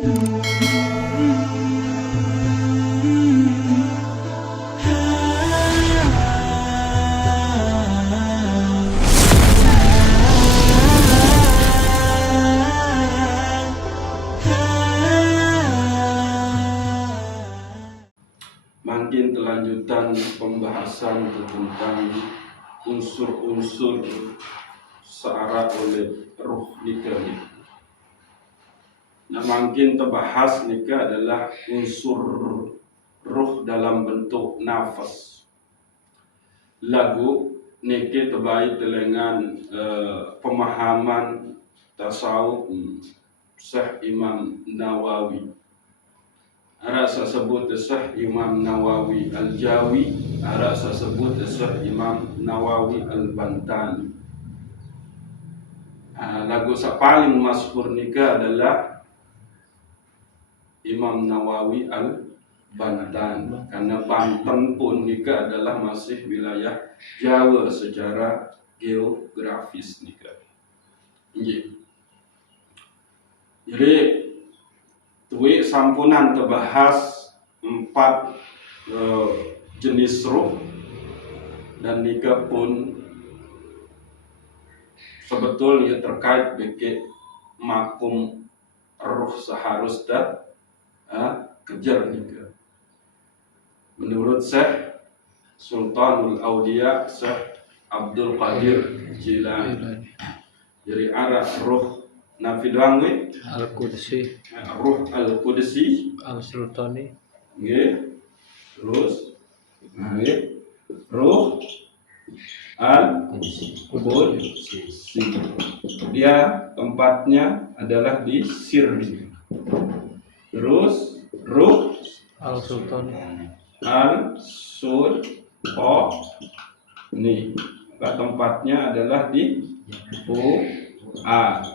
Makin kelanjutan pembahasan tentang unsur-unsur searah oleh ruh nikah ni. Nah, makin terbahas nikah adalah unsur ruh dalam bentuk nafas. Lagu nikah terbaik dengan pemahaman tasawuf Syekh Imam Nawawi. Ara saya sebut Syekh Imam Nawawi Al-Jawi, ara saya sebut Syekh Imam Nawawi Al-Bantani. Lagu yang paling masyhur nikah adalah Imam Nawawi Al-Bantani, karena Banten pun nikah adalah masih wilayah Jawa secara geografis nikah. Jadi tuik sampunan terbahas 4 jenis ruh, dan nikah pun sebetulnya terkait dengan makum ruh seharusnya kejar nikah. Menurut Syekh Sultanul Auliya Syekh Abdul Qadir Jilani, jadi arah ruh Nafi doang we Al-Qudsi, ruh Al-Qudsi, Al-Sultani, nggih. Terus nggih, ruh Al-Qudsi. Dia tempatnya adalah di Sirri. Terus ruh Al-Sultani, Al-Sultani, tempatnya adalah di Fuad.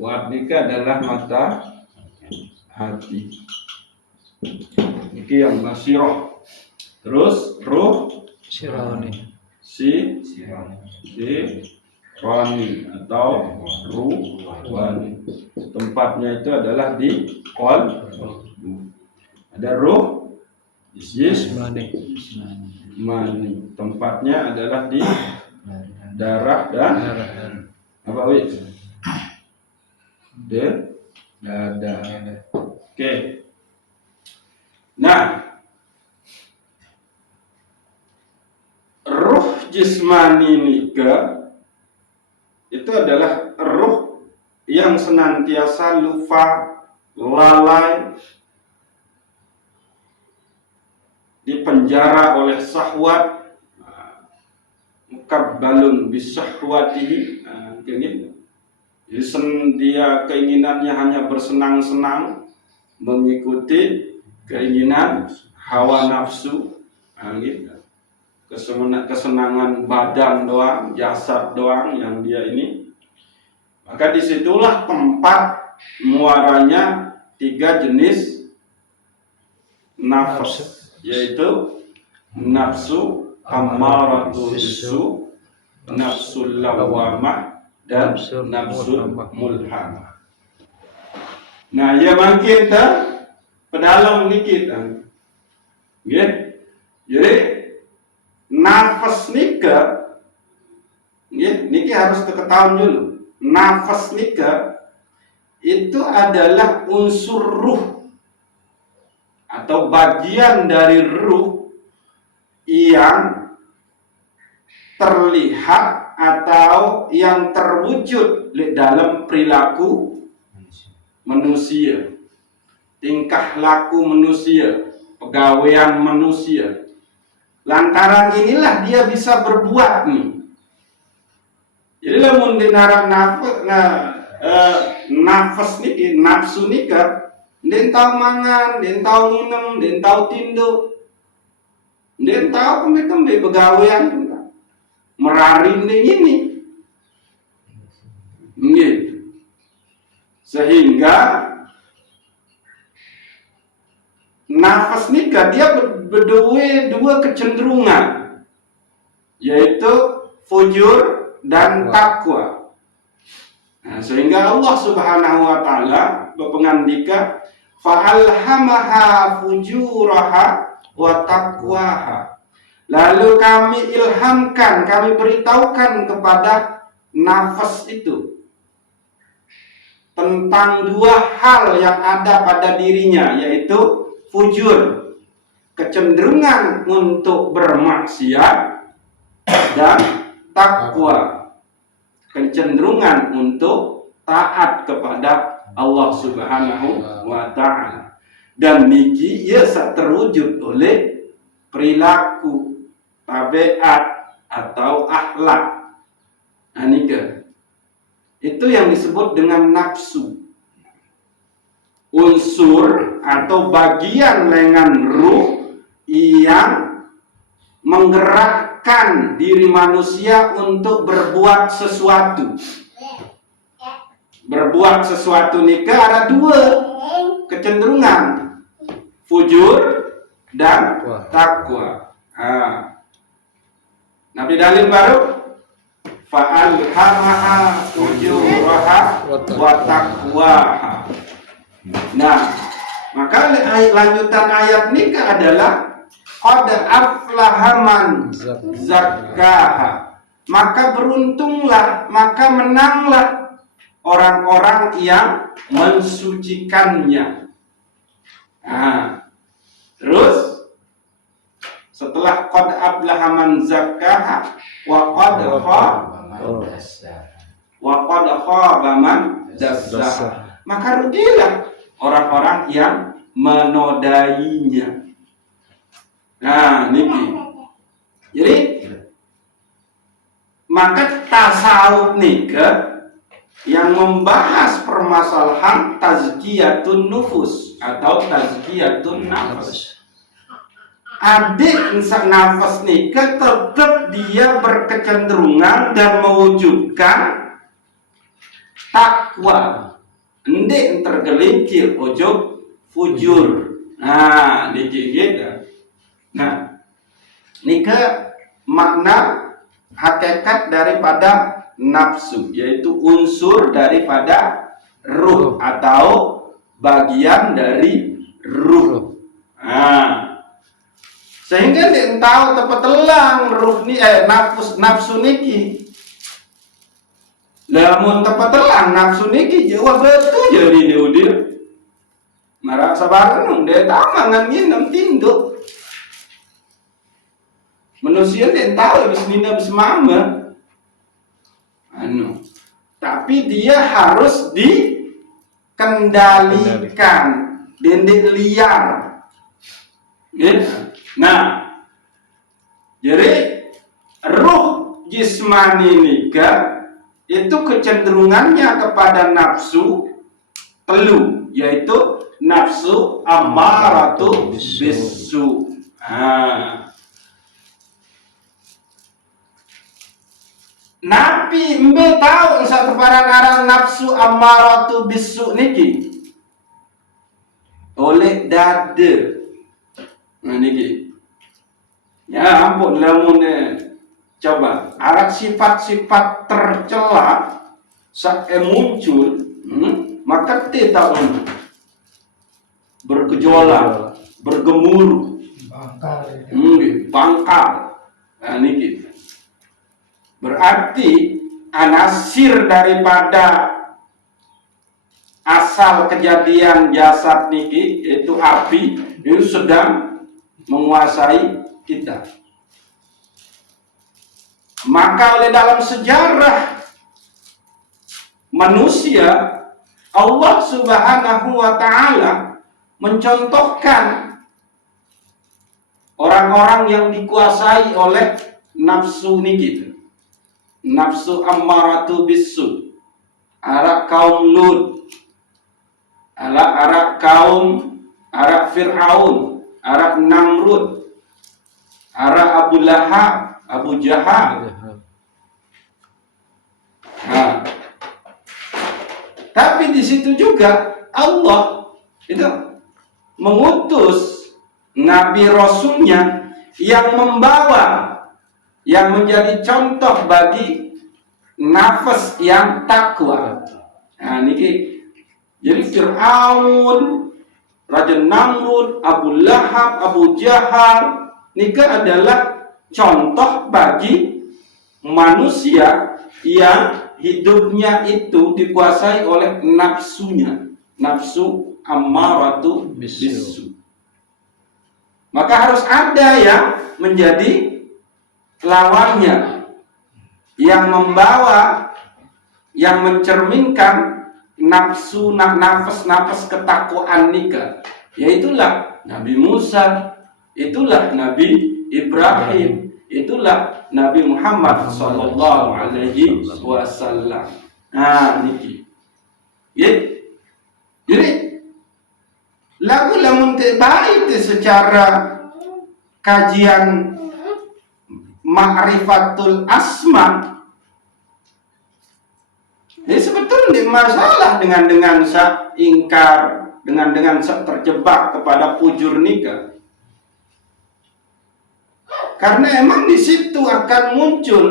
Fuad nikah adalah mata hati. Ini yang basirah. Terus ruh Sirani, Sirani atau ruhani. Tempatnya itu adalah di qalb. Ada ruh Jismani, tempatnya adalah di darah dan apa wih? Dada. Oke. Nah, ruh jismani nikah itu adalah ruh yang senantiasa lupa, lalai, dipenjara oleh syahwat, mukabbalun bisyahwatihi, kayak gitu. Jadi dia keinginannya hanya bersenang-senang, mengikuti keinginan hawa nafsu, gitu. Kesenangan badan doang, jasad doang yang dia ini. Maka disitulah tempat muaranya 3 jenis nafas, yaitu nafsu ammaratu bisu, nafsu lawamah, dan nafsu mulhamah. Nah, ya makin pedalam dikit, ya. Jadi nafas nikah, ya, niki harus diketahui dulu. Nafas nikah itu adalah unsur ruh atau bagian dari ruh yang terlihat atau yang terwujud dalam perilaku manusia, tingkah laku manusia, pegawaian manusia. Lantaran inilah dia bisa berbuat nih. Jadi lamun dinarak nafas nih, nafsu nikah, den tau mangan, den tau nginem, den tau tindo, den tau kembe pegawaian merarin ini, gitu. Sehingga nafas nikah dia berdua kecenderungan, yaitu fujur dan takwa. Nah, sehingga Allah Subhanahu wa taala berpengandika fa'alhamaha fujuraha wa taqwaha. Lalu kami ilhamkan, kami beritahukan kepada nafas itu tentang dua hal yang ada pada dirinya, yaitu fujur, kecenderungan untuk bermaksiat, dan takwa, kecenderungan untuk taat kepada Allah Subhanahu wa ta'ala. Dan niki ia terwujud oleh perilaku, tabiat atau akhlak. Nah, nika itu yang disebut dengan nafsu. Unsur atau bagian lengan ruh yang menggerakkan diri manusia untuk berbuat sesuatu. Berbuat sesuatu nikah ada dua kecenderungan, fujur dan takwa. Nabi dalil baru fa'alhamaha fujuraha wa taqwaha. Nah, maka lanjutan ayat nikah adalah qad aflaha man zakkaha. Maka beruntunglah, maka menanglah orang-orang yang mensucikannya. Nah, terus setelah qad aflaha man zakkaha wa qad khaba man dassaha, maka rugilah orang-orang yang menodainya. Nah, niki. Jadi maka tasawuf nikah yang membahas permasalahan tazkiyatun nufus atau tazkiyatun nafas. Adik nafas nikah tetap dia berkecenderungan dan mewujudkan takwa. Ndek tergelincir ojo fujur. Nah, niki gitu. Nah, nikah makna hakikat daripada nafsu, yaitu unsur daripada ruh atau bagian dari ruh. Nah, sehingga dia tahu tepat telang ruh ni nafsu niki. Lamun tepat telang nafsu niki jawab betul jadi dia udir. Marah sabaran dia tahu mangan nginem tinduk. Manusia dia tahu habis nina habis mama. Tapi dia harus dikendalikan, dendek liar. Gitu. Nah, jadi ruh jismani nikah itu kecenderungannya kepada nafsu telu, yaitu nafsu ammaratu bisu. Nabi mbe tahu satu barang nafsu ammaratu bisu niki oleh dada. Nah niki. Ya ampun lamun coba arak sifat-sifat tercela sak muncul, maka te tahu bergejolak, bergemuruh, bangkal. Nah niki. Berarti anasir daripada asal kejadian jasad niki itu api itu sedang menguasai kita. Maka oleh dalam sejarah manusia, Allah Subhanahu wa ta'ala mencontohkan orang-orang yang dikuasai oleh nafsu niki. Nafsu ammaratu bisu, arak kaum Lut, arak Fir'aun, arak Namrud, arak Abu Lahab, Abu Jahal. Nah, tapi di situ juga Allah itu mengutus Nabi Rasulnya yang membawa, yang menjadi contoh bagi nafas yang takwa. Nah niki jadi Fir'aun, Raja Namrud, Abu Lahab, Abu Jahal nika adalah contoh bagi manusia yang hidupnya itu dikuasai oleh nafsunya, nafsu ammaratu bisu. Maka harus ada yang menjadi lawannya, yang membawa, yang mencerminkan nafsu, nafas ketakwaan nikah. Yaitulah Nabi Musa, itulah Nabi Ibrahim, itulah Nabi Muhammad sallallahu alaihi wasallam. Nah, niki. Jadi lagu lamun baik secara kajian ma'rifatul asma. Ini sebetulnya masalah dengan sa ingkar, dengan sa terjebak kepada fujur nikah. Karena emang di situ akan muncul,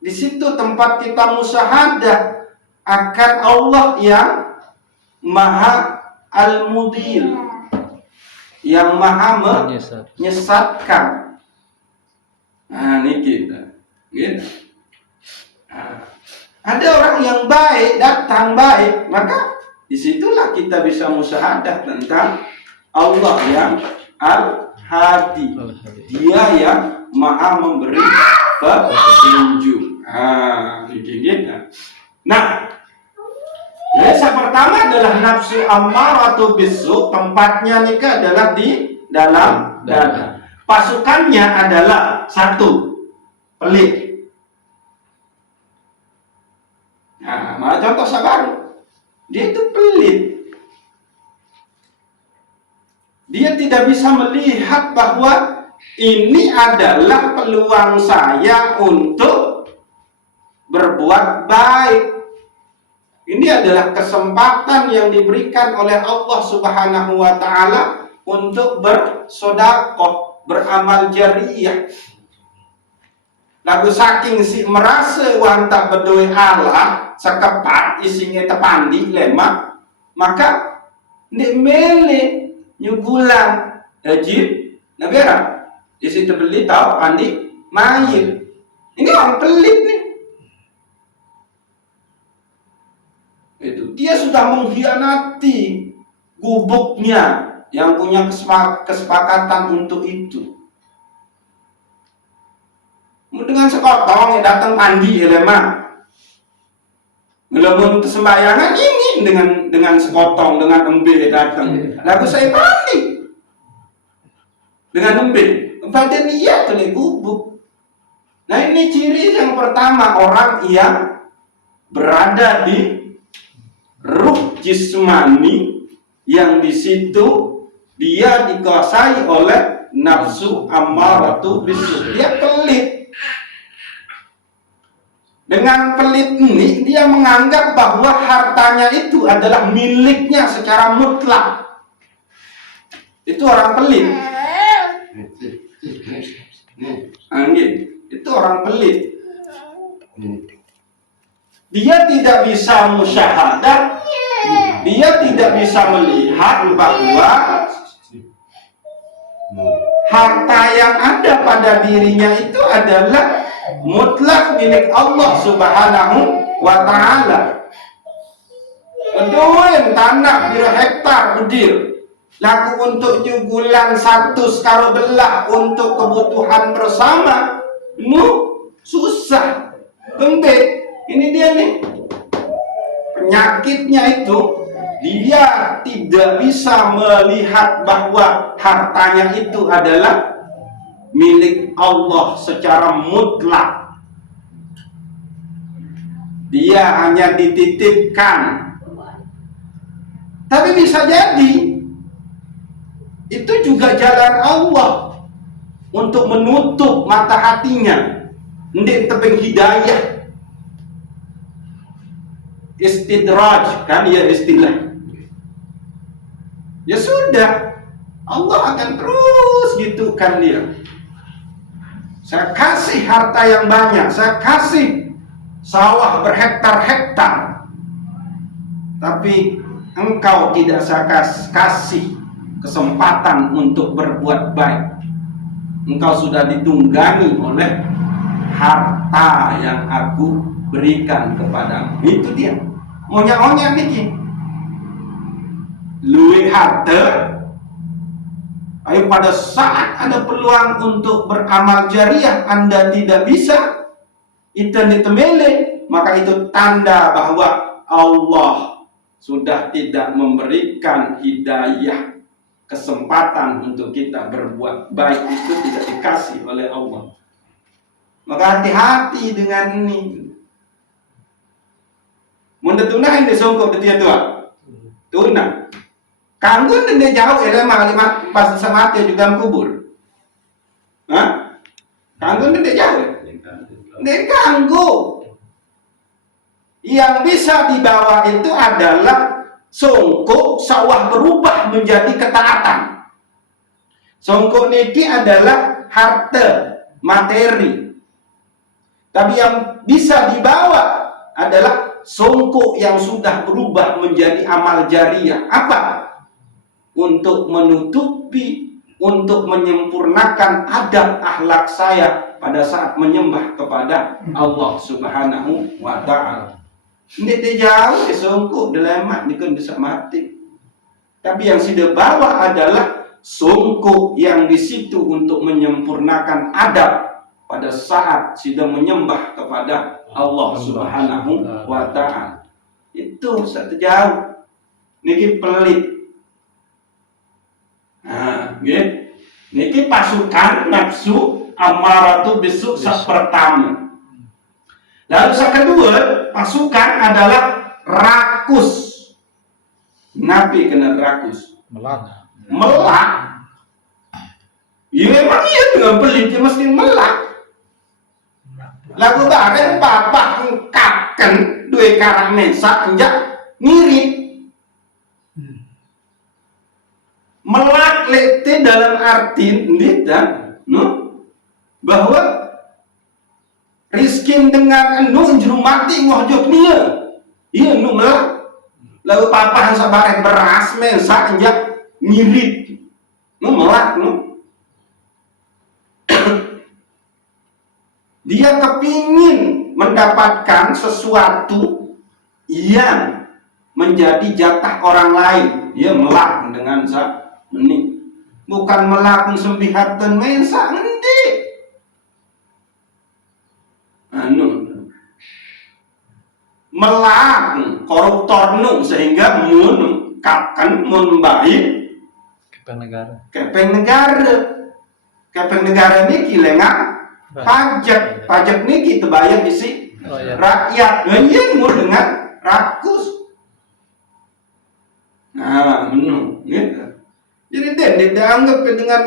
di situ tempat kita musyahadah akan Allah yang Maha Al-Mudil, yang Maha menyesatkan. Nah, ini kita. Gitu. Nah, ada orang yang baik, datang baik, maka disitulah kita bisa musyahadah tentang Allah yang Al-Hadi. Dia yang Maha memberi petunjuk. Nah, desa pertama adalah nafsu ammaratu bisu. Tempatnya nikah adalah di dalam dada. Pasukannya adalah satu, pelit. Nah, malah contoh sabar. Dia itu pelit. Dia tidak bisa melihat bahwa ini adalah peluang saya untuk berbuat baik. Ini adalah kesempatan yang diberikan oleh Allah Subhanahu wa Ta'ala untuk bersedekah, beramal jariyah. Lagu saking si merasa wanta bedoi Allah sekepat isinya tepandi lemak, maka ni mele nyugulan ajib nabera isi terbeli tahu andi mayit. Ini orang pelit nih. Itu dia sudah mengkhianati gubuknya yang punya kesepakatan untuk itu. Dengan sekotong yang datang mandi elemen, belum sembayangan ini dengan sekotong, dengan embe datang. Lalu saya mandi dengan embe, pada niat oleh gubuk. Nah ini ciri yang pertama, orang yang berada di ruh jismani, yang di situ dia dikuasai oleh nafsu ammaratu bisu. Dia pelit. Dengan pelit ini dia menganggap bahwa hartanya itu adalah miliknya secara mutlak. Itu orang pelit. Itu orang pelit. Dia tidak bisa musyahadah, dia tidak bisa melihat bahwa harta yang ada pada dirinya itu adalah mutlak milik Allah Subhanahu wa Ta'ala. Bedoin tanah bira hektar udir laku untuk nyugulan 100 karo belah untuk kebutuhan bersama, susah. Gembek. Ini dia nih penyakitnya itu, dia tidak bisa melihat bahwa hartanya itu adalah milik Allah secara mutlak. Dia hanya dititipkan. Tapi bisa jadi itu juga jalan Allah untuk menutup mata hatinya, ndek tebing hidayah. Istidraj kan ya istilah. Ya sudah, Allah akan terus gitukan dia. Saya kasih harta yang banyak, saya kasih sawah berhektar-hektar, tapi engkau tidak saya kasih kesempatan untuk berbuat baik. Engkau sudah ditunggangi oleh harta yang aku berikan kepadamu. Itu dia. Onya-onya niki. Luwe harta. Ayo pada saat ada peluang untuk beramal jariah Anda tidak bisa, itu ditemele, maka itu tanda bahwa Allah sudah tidak memberikan hidayah, kesempatan untuk kita berbuat baik, itu tidak dikasih oleh Allah. Maka hati-hati dengan ini. Munda tunai ini songkok dia tua. Tuna. Kanggo nende jauh era malimat pas semati di dalam kubur. Hah? Kanggo nende jauh. Nende kanggo. Yang bisa dibawa itu adalah songkok sawah berubah menjadi ketaatan. Songkok niki adalah harta, materi. Tapi yang bisa dibawa adalah songkok yang sudah berubah menjadi amal jariah. Apa? Untuk menutupi, untuk menyempurnakan adab akhlak saya pada saat menyembah kepada Allah Subhanahu wa ta'ala. Ini jauh songkok dilemak dikon bisa mati. Tapi yang sudah bawah adalah songkok yang di situ untuk menyempurnakan adab pada saat sudah menyembah kepada Allah Subhanahu wa ta'ala. Itu satu jauh. Niki pelit. Nah, niki pasukan nafsu amaratu bisu pertama. Lalu yang kedua, pasukan adalah rakus. Nabi kena rakus. Melak. Ya memang iya dengan pelit, dia mesti melak. Lagu bareng bapak ngkaken duwe karak mensak enjak ngirit. Melak lete dalam arti dan bahwa riskin dengan enu juru mati ngohjok nia. Iya enu melak. Lalu papa yang sabarek beras mensak enjak ngirit. Melak Dia kepingin mendapatkan sesuatu yang menjadi jatah orang lain. Dia melak dengan menik. Bukan melak sembihat dan mensak ngendi. Melak koruptor sehingga mun kakan mun baik kepeng negara ini kilengan pajak ini kita bayar isi rakyat ngeyen mun dengan rakus. Nah, gitu. Jadi dia dianggap dengan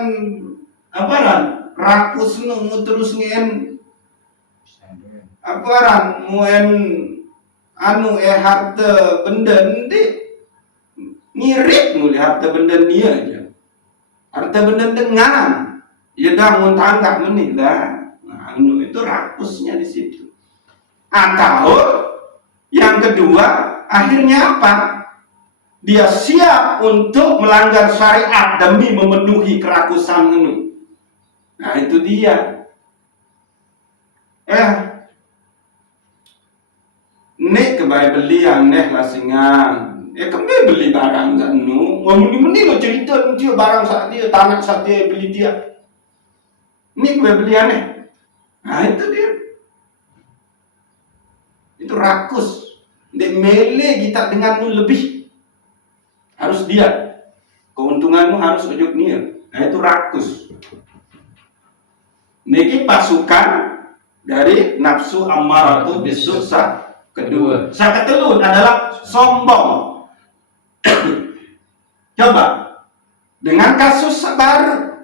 rakus terus ngen muen harta benda nanti ngirit mulai harta benda dia aja. Harta benda dengan dia dah mau tanggap menit dah. Nah, itu rakusnya di situ. Atau yang kedua, akhirnya apa? Dia siap untuk melanggar syariat demi memenuhi kerakusan ini. Nah, itu dia. Nek kebaik beli yang neh lasingan. Kami beli barang zanu. Meni lo cerita dia barang saat dia tanah saat dia beli dia. Nek kebaik beli aneh. Nah, itu dia. Itu rakus. Nek mele kita dengan nu lebih. Harus dia. Keuntunganmu harus ujuk dia. Nah, itu rakus. Niki pasukan dari nafsu ammaratu bisu kedua. Ketelun adalah sombong. Coba dengan kasus baru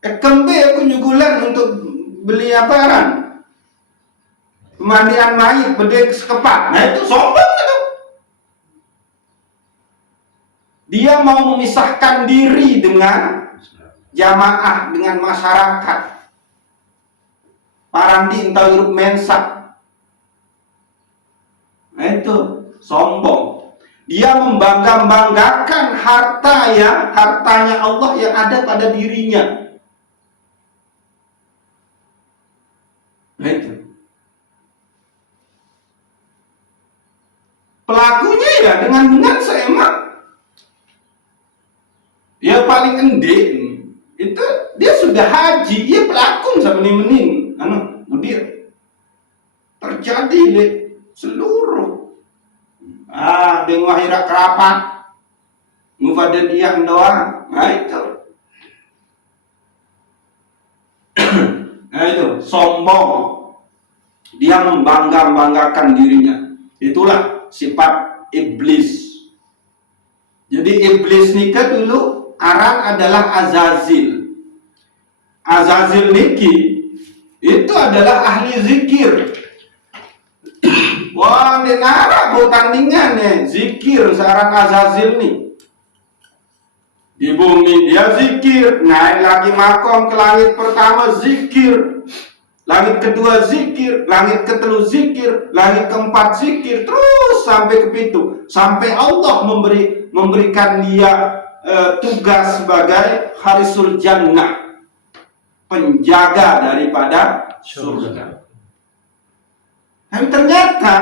kembe aku nyugulan untuk beli aparan pemandian mayit bedek sekepak. Nah, itu sombong itu. Dia mau memisahkan diri dengan jamaah, dengan masyarakat. Parandi entah huruf mensak. Nah itu sombong. Dia membangga-banggakan hartanya Allah yang ada pada dirinya. Nah itu. Pelakunya ya dengan seemang. Ya paling endek itu dia sudah haji, dia pelakon sama mening udir. Terjadi le seluruh dengan akhirat kerapat mufadan iya doang. Nah itu nah itu sombong, dia membanggakan dirinya. Itulah sifat iblis. Jadi iblis nikah dulu aran adalah Azazil. Azazil niki itu adalah ahli zikir. Wah, ini nara tandingan ya, zikir seorang Azazil nih. Di bumi dia zikir, naik lagi makom ke langit pertama zikir, langit kedua zikir, langit ketelu zikir, langit keempat zikir, terus sampai ke pitu, sampai Allah memberikan dia tugas sebagai harisul jannah, penjaga daripada surga. Dan ternyata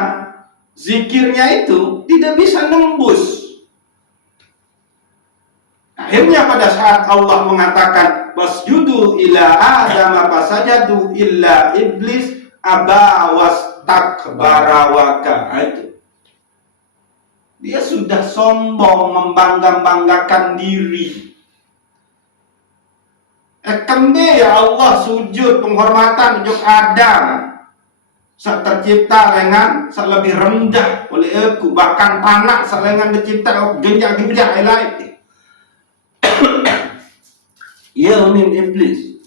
zikirnya itu tidak bisa nembus. Akhirnya pada saat Allah mengatakan wasjudu ila Adam fasajadu illa iblis aba wastakbara wa ka'at. Dia sudah sombong, membangga-banggakan diri. Kembe ya Allah sujud penghormatan untuk Adam. Saat tercipta dengan saat lebih rendah oleh aku, bahkan tanah selengan tercipta genjak-genjak lain. Ya min iblis,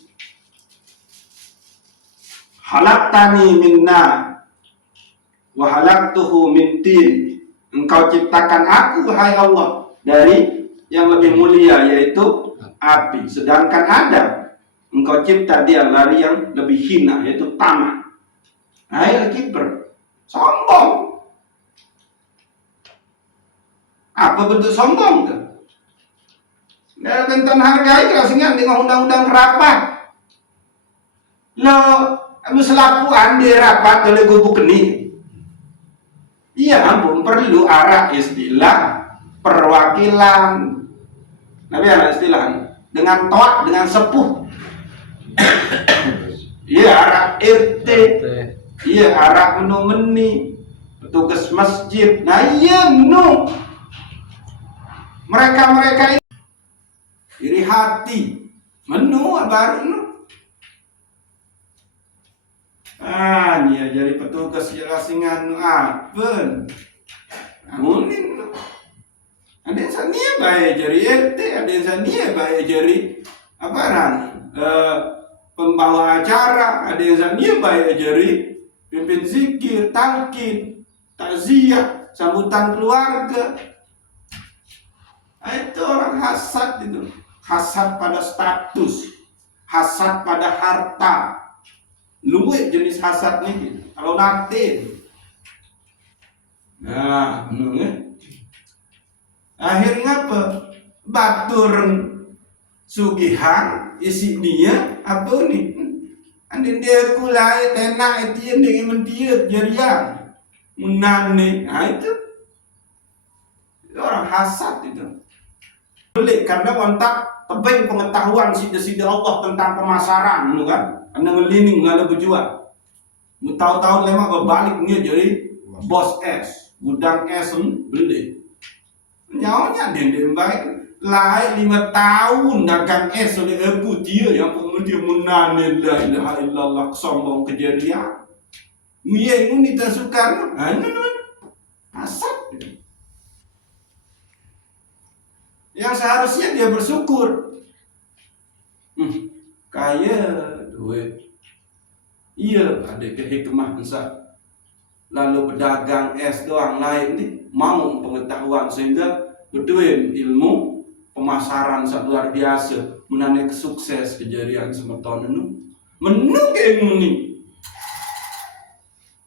halaktani minna wa halaktuhu min tin. Engkau ciptakan aku, wahai Allah, dari yang lebih mulia yaitu api, sedangkan Adam engkau cipta dia dari yang lebih hina yaitu tanah. Air kiper, sombong. Apa bentuk sombong tuh? Nah, tentang hargai kerasnya dengan undang-undang rapat. Lo, selapuan di rapat oleh gubuk ini. Iya ampun, perlu arah istilah perwakilan. Tapi ada istilah dengan toat, dengan sepuh. Iya arah RT. Iya arah menu petugas masjid. Nah iya mereka ini iri hati menu baru nih jadi petugas jelasingan apa amunin ada yang sania baik jadi RT, ada yang sania baik jadi apa pembawa acara, ada yang sania baik jadi pimpin zikir, talqin, takziah, sambutan keluarga. Itu orang hasad itu. Hasad pada status, hasad pada harta. Luwih jenis hasad ini. Kalau nanti. Nah, akhirnya apa? Batur sugihan isi dia apa nih? Andin dia kulai tenak itu yang dengan mendiet jarian menane. Nah itu orang hasad itu. Boleh karena kontak tebing pengetahuan sida-sida Allah tentang pemasaran, kan? Karena ngelining lalu berjual. Tahu-tahu lama berbalik dia jadi bos es, gudang es beli. Nyawanya dia baik. Lai 5 tahun dagang es oleh ibu dia yang kemudian menanil la ilaha illallah sombong kejadian. Muye ini tak suka, asap. Yang seharusnya dia bersyukur. Kaya duit. Iya ada kehikmah besar. Lalu pedagang es doang lain nih mau pengetahuan sehingga beduin ilmu pemasaran sangat luar biasa, menandai sukses kejadian semeton menu kayak ini.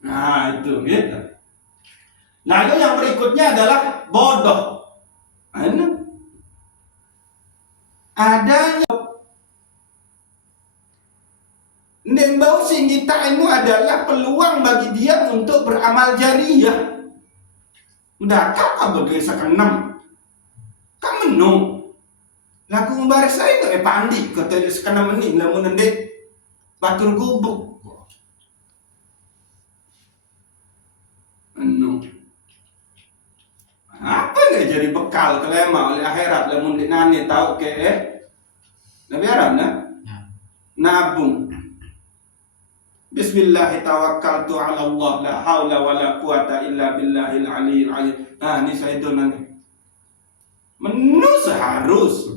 Nah itu gitu. Lalu yang berikutnya adalah bodoh. Adanya Nembau singgita itu adalah peluang bagi dia untuk beramal jariah. Udah kakak berdesa ke-6. Kamu no. Lagu membaris saya nggak pandi kata dia sekarang menit lamun nendek batur gubuk. No. Apa nggak jadi bekal kelema oleh akhirat lamun nani tahu ke nabi Arab nabung. Bismillah tawakkaltu ala Allah la haula wala quwata illa billahil aliyil azim. Nah, ini saya itu nanti. Menu seharus.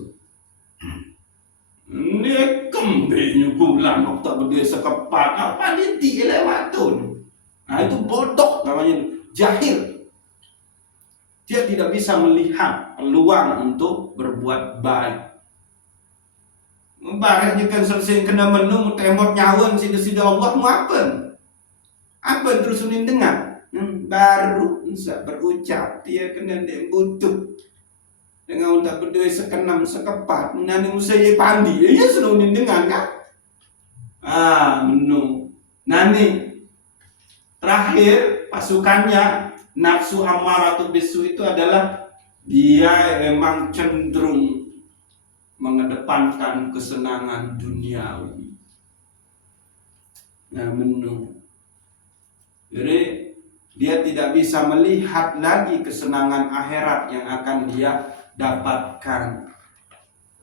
Ini kembenya bulan tak berdua sekepat. Apa ini dilewatun? Nah, itu bodoh namanya. Jahil. Dia tidak bisa melihat peluang untuk berbuat baik. Barangnya kan selesai kena menu tembok nyawan sida-sida Allah mu apa terus unin dengar baru bisa berucap dia kena dia butuh dengan untuk berdua sekenam sekepat menani musaya pandi ya sudah unin dengar kan menu nani terakhir pasukannya nafsu amaratu bisu itu adalah dia memang cenderung mengedepankan kesenangan duniawi. Nah, menu. Jadi dia tidak bisa melihat lagi kesenangan akhirat yang akan dia dapatkan.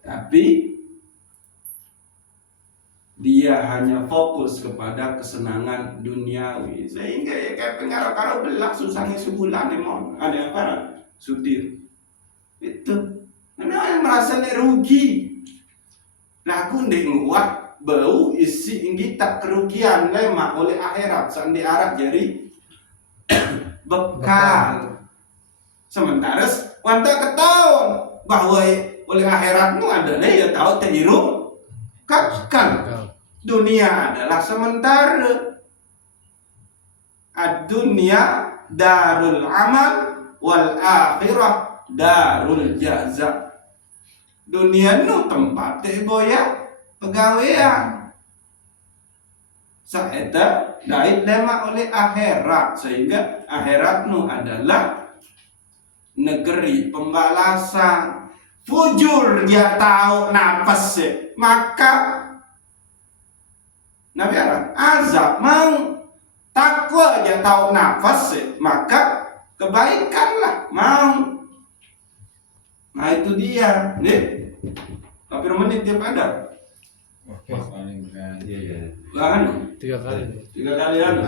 Tapi dia hanya fokus kepada kesenangan duniawi. Sehingga ya kayak pengaruh-pengaruh belak susahnya sebulan emang ada apa? Sudir. Itu karena merasa rugi. Lagu ndek nguat bau isi inggi tak kerugian lemak oleh akhirat sandi arat jadi bekal. Sementara wanta ketahuan bahwa oleh akhiratmu adalah ya tahu teriru kakal. Dunia adalah sementara. Ad-dunya darul amal wal akhirah darul jaza. Dunia nu tempat boya pegawaian. Saeta dait lema oleh akhirat sehingga akhirat nu adalah negeri pembalasan. Fujur dia tahu nafas maka Nabi Arab azab mau takwa dia tahu nafas maka kebaikanlah mau. Nah itu dia nih. Tapi menit dia pada. Tiga kali anu.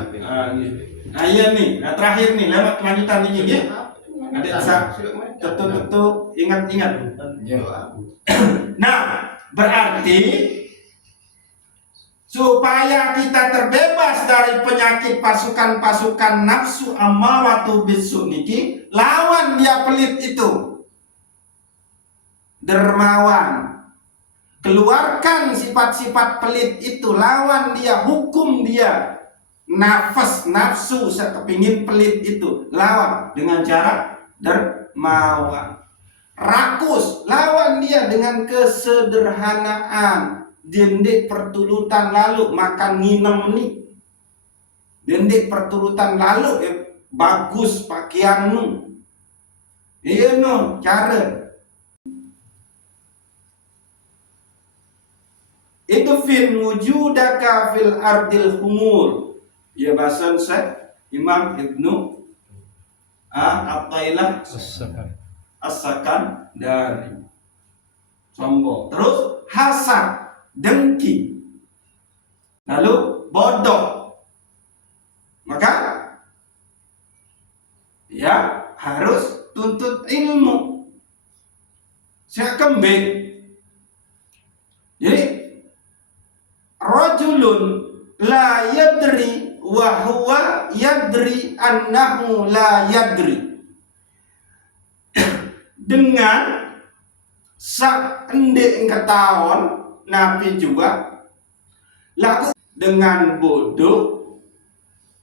Nah iya nih, nah terakhir nih lewat kelanjutan ini ya. Ada betul-betul ingat-ingat. Nah berarti supaya kita terbebas dari penyakit pasukan-pasukan nafsu ammaratu bisu niki, lawan dia pelit itu. Dermawan, keluarkan sifat-sifat pelit itu, lawan dia, hukum dia. Nafsu sekepingin pelit itu, lawan dengan cara dermawan. Rakus, lawan dia dengan kesederhanaan. Dendek pertulutan lalu makan nginem nih. Dendek pertulutan lalu bagus pakaianmu. Iya no, cara itu fil wujudaka fil ardil humur. Ya bahasan saya Imam Ibnu At-Tailah As-Sakan dari sombong. Terus hasad, dengki. Lalu bodoh. Maka ya harus tuntut ilmu. Saya kembali. Jadi rajulun la yadri wa huwa yadri annahu la yadri. Dengan sak endek ketahuan Nabi juga laku dengan bodoh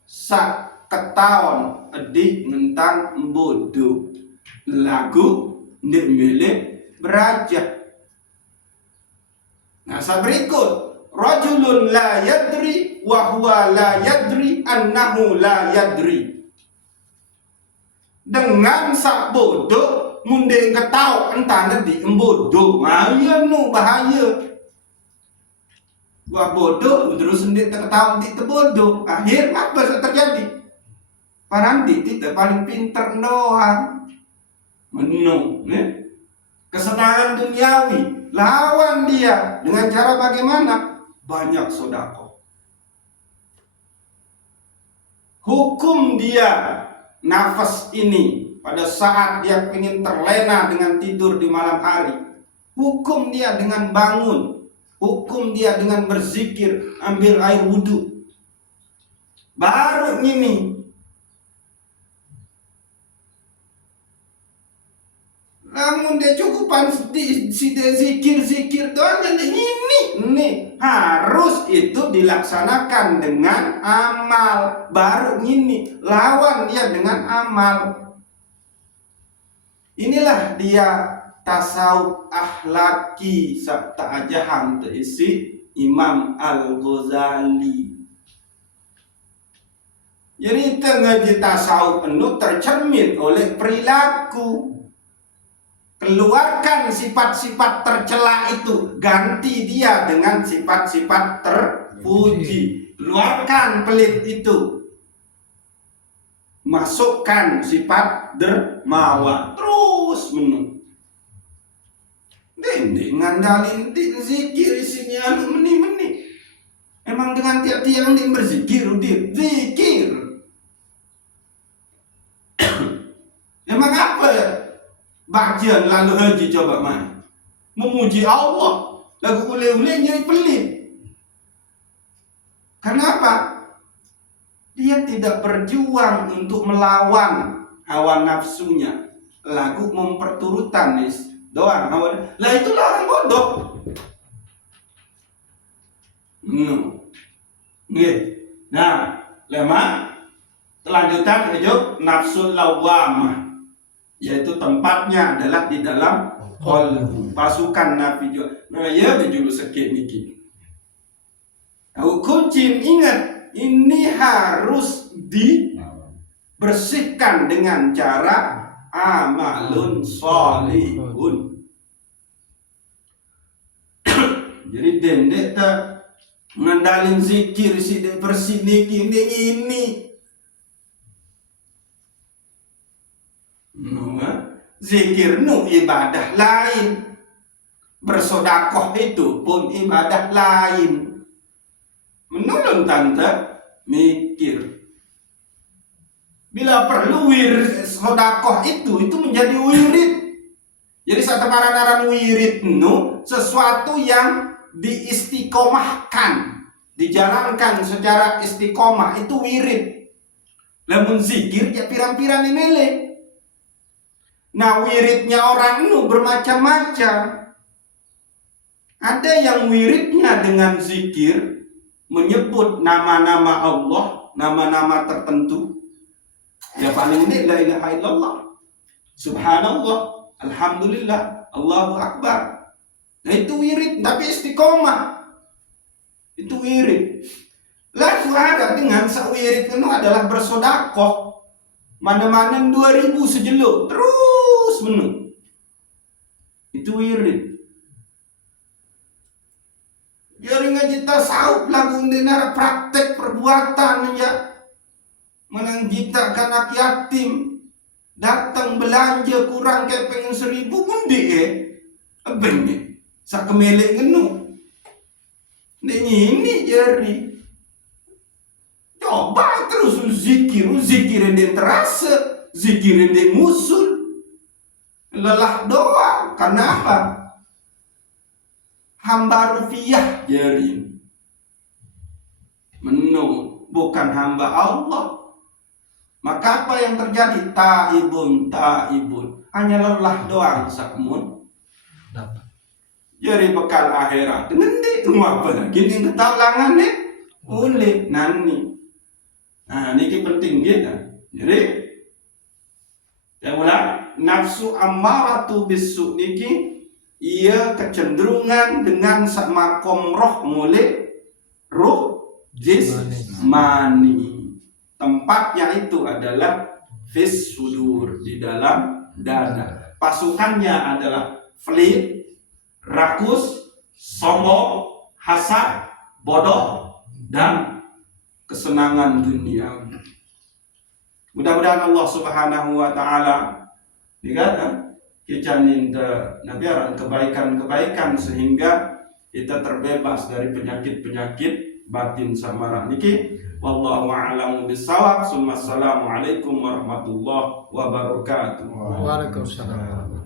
sak ketaon edik ngentang bodoh lagu ndek milik beraja. Nah, berikut rajulun la yadri wa huwa la yadri annahu la yadri. Dengan sak bodoh munde ketau entah di bodoh. Bahaya nu bahaya. Gua bodoh terus sendiri ketau di bodoh. Akhir apa yang terjadi? Parandi tidak paling pinter doang. Menu, kesenangan duniawi. Lawan dia dengan cara bagaimana? Banyak sedekah. Hukum dia nafas ini pada saat dia ingin terlena dengan tidur di malam hari. Hukum dia dengan bangun. Hukum dia dengan berzikir, ambil air wudhu. Baru ini. Namun dia cukupan zikir doang. Ini harus itu dilaksanakan dengan amal. Baru ini lawan dia dengan amal. Inilah dia tasawuf akhlaki sabta ajahan terisi Imam Al-Ghazali. Jadi ngaji tasawuf penuh tercermin oleh perilaku. Keluarkan sifat-sifat tercela itu, ganti dia dengan sifat-sifat terpuji. Keluarkan pelit itu, masukkan sifat dermawan. Terus menu. Ngandalin zikir isinya meni. Emang dengan tiap-tiap yang berzikir, zikir. Emang apa? Bagian lalu haji coba main memuji Allah, lagu ule-ule jadi pelit. Kenapa? Dia tidak berjuang untuk melawan hawa nafsunya. Lagu memperturutan doang hawa. Lah itulah orang bodoh. Nah, lemah kelanjutan hidup nafsul lawamah, yaitu tempatnya adalah di dalam qalbu. Pasukan Nabi juga. Nah, ya bejulu sekit niki. Kunci ingat, ini harus dibersihkan dengan cara amalun sholihun. Jadi dendek tak ngandalin zikir si bersih niki ini. Zikir nu ibadah lain. Bersodakoh itu pun ibadah lain. Menurut tante mikir. Bila perlu sodakoh itu menjadi wirid. Jadi saat pararan wirid nu sesuatu yang diistiqomahkan, dijalankan secara istiqomah, itu wirid. Lamun zikir ya pirang-pirang ini. Nah, wiridnya orang itu bermacam-macam. Ada yang wiridnya dengan zikir, menyebut nama-nama Allah, nama-nama tertentu. Ya paling ini la ilaha illallah, subhanallah, alhamdulillah, Allahu akbar. Nah itu wirid, tapi istiqomah. Itu wirid. Lalu ada dengan sawirid itu adalah bersodakoh. Mana-mana 2000 sejeluk terus menu. Itu wirid. Jadi ngaji tasawuf lagu dengar praktek perbuatan ya. Menang kita anak yatim datang belanja kurang kayak pengen 1000 undi abeng sak kemelek ngenu. Ini jadi coba terus zikir yang terasa, zikir yang musul, lelah doang. Kenapa? Hamba rupiah jadi menu, bukan hamba Allah. Maka apa yang terjadi? Taibun, hanya lelah doang sakmun. Jadi bekal akhirat. Nanti rumah apa lagi yang ketalangan nih? Oleh nani. Nah, niki penting gitu. Jadi saya ulang, nafsu ammaratu bisu niki ia kecenderungan dengan makom roh mulai ruh jismani. Tempatnya itu adalah fis sudur, di dalam dada. Pasukannya adalah pelit, rakus, sombong, hasad, bodoh, dan kesenangan dunia. Mudah-mudahan Allah Subhanahu wa taala dikata kicanin nabiaran kebaikan-kebaikan sehingga kita terbebas dari penyakit-penyakit batin samara niki. Wallahu a'lamu bissawab. Assalamualaikum warahmatullahi wabarakatuh. Waalaikumsalam.